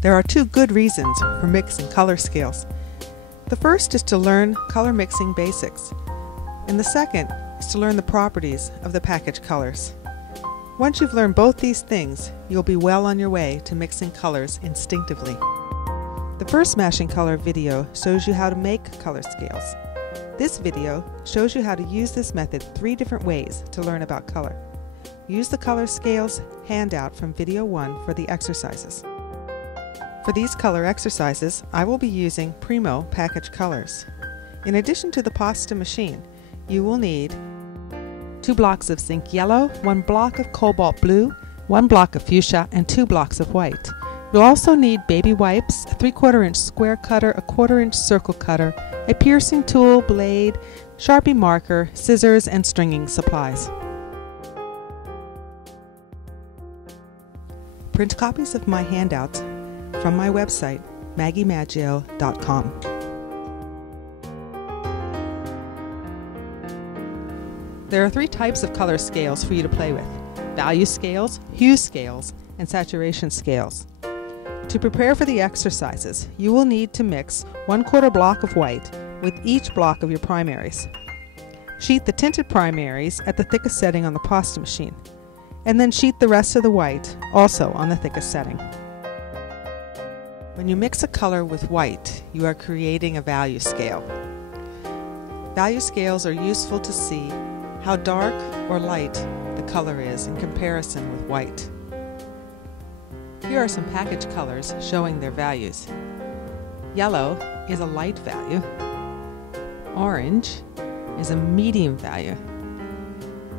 There are two good reasons for mixing color scales. The first is to learn color mixing basics, and the second is to learn the properties of the package colors. Once you've learned both these things, you'll be well on your way to mixing colors instinctively. The first Smashing Color video shows you how to make color scales. This video shows you how to use this method 3 different ways to learn about color. Use the color scales handout from video 1 for the exercises. For these color exercises, I will be using Primo package colors. In addition to the pasta machine, you will need 2 blocks of zinc yellow, 1 block of cobalt blue, 1 block of fuchsia, and 2 blocks of white. You'll also need baby wipes, a 3/4 inch square cutter, a 1/4 inch circle cutter, a piercing tool, blade, Sharpie marker, scissors, and stringing supplies. Print copies of my handouts from my website, maggiemaggio.com. There are 3 types of color scales for you to play with: value scales, hue scales, and saturation scales. To prepare for the exercises, you will need to mix 1/4 block of white with each block of your primaries. Sheet the tinted primaries at the thickest setting on the pasta machine, and then sheet the rest of the white also on the thickest setting. When you mix a color with white, you are creating a value scale. Value scales are useful to see how dark or light the color is in comparison with white. Here are some package colors showing their values. Yellow is a light value. Orange is a medium value.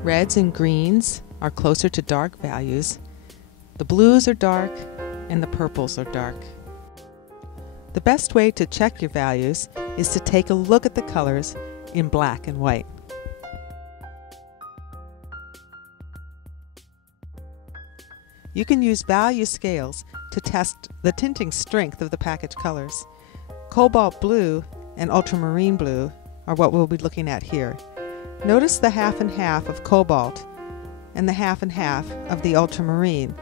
Reds and greens are closer to dark values. The blues are dark and the purples are dark. The best way to check your values is to take a look at the colors in black and white. You can use value scales to test the tinting strength of the package colors. Cobalt blue and ultramarine blue are what we'll be looking at here. Notice the half and half of cobalt and the half and half of the ultramarine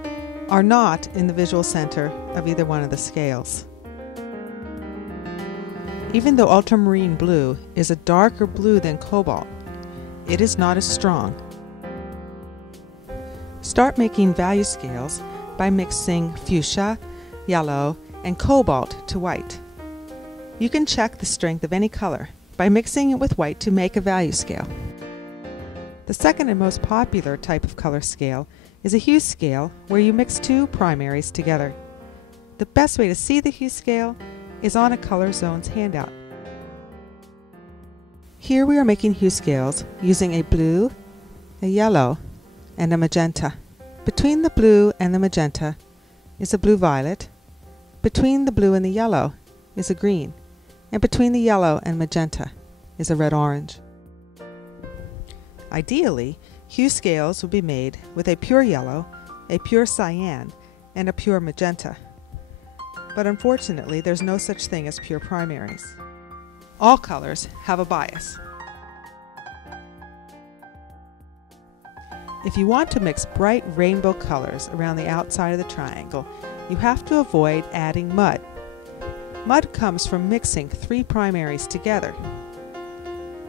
are not in the visual center of either one of the scales. Even though ultramarine blue is a darker blue than cobalt, it is not as strong. Start making value scales by mixing fuchsia, yellow, and cobalt to white. You can check the strength of any color by mixing it with white to make a value scale. The second and most popular type of color scale is a hue scale where you mix 2 primaries together. The best way to see the hue scale is on a Color Zones handout. Here we are making hue scales using a blue, a yellow, and a magenta. Between the blue and the magenta is a blue-violet. Between the blue and the yellow is a green. And between the yellow and magenta is a red-orange. Ideally, hue scales will be made with a pure yellow, a pure cyan, and a pure magenta. But unfortunately, there's no such thing as pure primaries. All colors have a bias. If you want to mix bright rainbow colors around the outside of the triangle, you have to avoid adding mud. Mud comes from mixing 3 primaries together.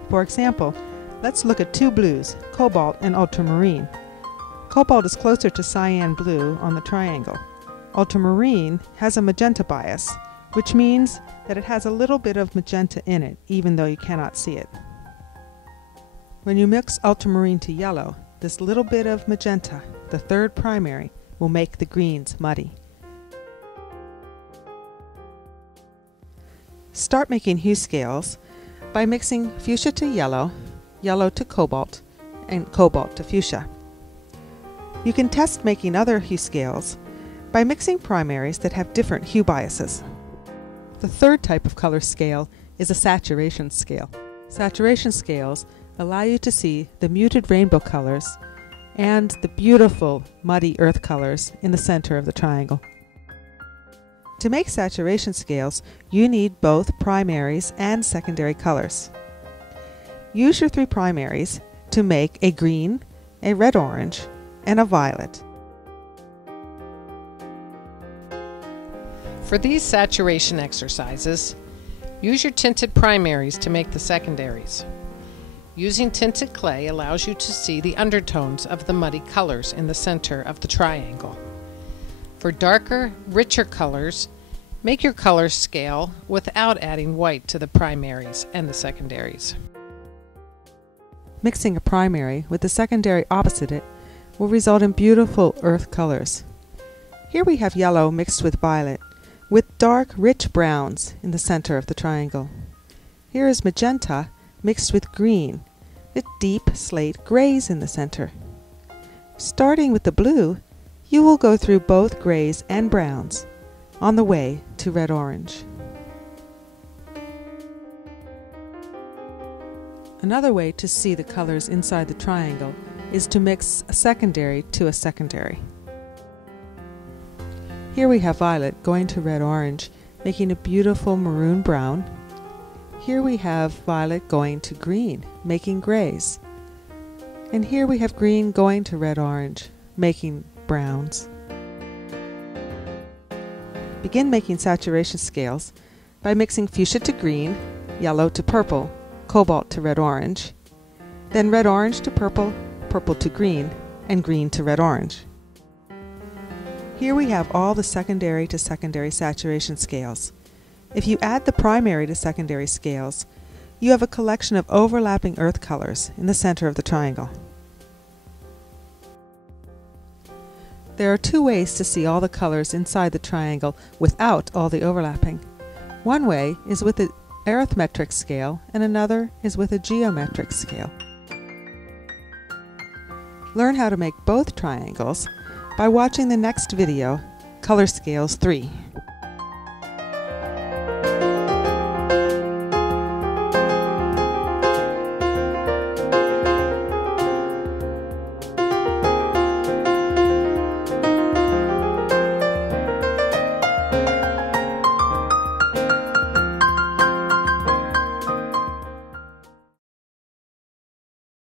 For example, let's look at 2 blues, cobalt and ultramarine. Cobalt is closer to cyan blue on the triangle. Ultramarine has a magenta bias, which means that it has a little bit of magenta in it, even though you cannot see it. When you mix ultramarine to yellow, this little bit of magenta, the 3rd primary, will make the greens muddy. Start making hue scales by mixing fuchsia to yellow, yellow to cobalt, and cobalt to fuchsia. You can test making other hue scales by mixing primaries that have different hue biases. The 3rd type of color scale is a saturation scale. Saturation scales allow you to see the muted rainbow colors and the beautiful muddy earth colors in the center of the triangle. To make saturation scales, you need both primaries and secondary colors. Use your 3 primaries to make a green, a red-orange, and a violet. For these saturation exercises, use your tinted primaries to make the secondaries. Using tinted clay allows you to see the undertones of the muddy colors in the center of the triangle. For darker, richer colors, make your color scale without adding white to the primaries and the secondaries. Mixing a primary with the secondary opposite it will result in beautiful earth colors. Here we have yellow mixed with violet, with dark, rich browns in the center of the triangle. Here is magenta mixed with green, with deep slate grays in the center. Starting with the blue, you will go through both grays and browns on the way to red-orange. Another way to see the colors inside the triangle is to mix a secondary to a secondary. Here we have violet going to red-orange, making a beautiful maroon brown. Here we have violet going to green, making grays. And here we have green going to red-orange, making browns. Begin making saturation scales by mixing fuchsia to green, yellow to purple, cobalt to red-orange, then red-orange to purple, purple to green, and green to red-orange. Here we have all the secondary to secondary saturation scales. If you add the primary to secondary scales, you have a collection of overlapping earth colors in the center of the triangle. There are two ways to see all the colors inside the triangle without all the overlapping. One way is with the arithmetic scale and another is with a geometric scale. Learn how to make both triangles by watching the next video, Color Scales 3.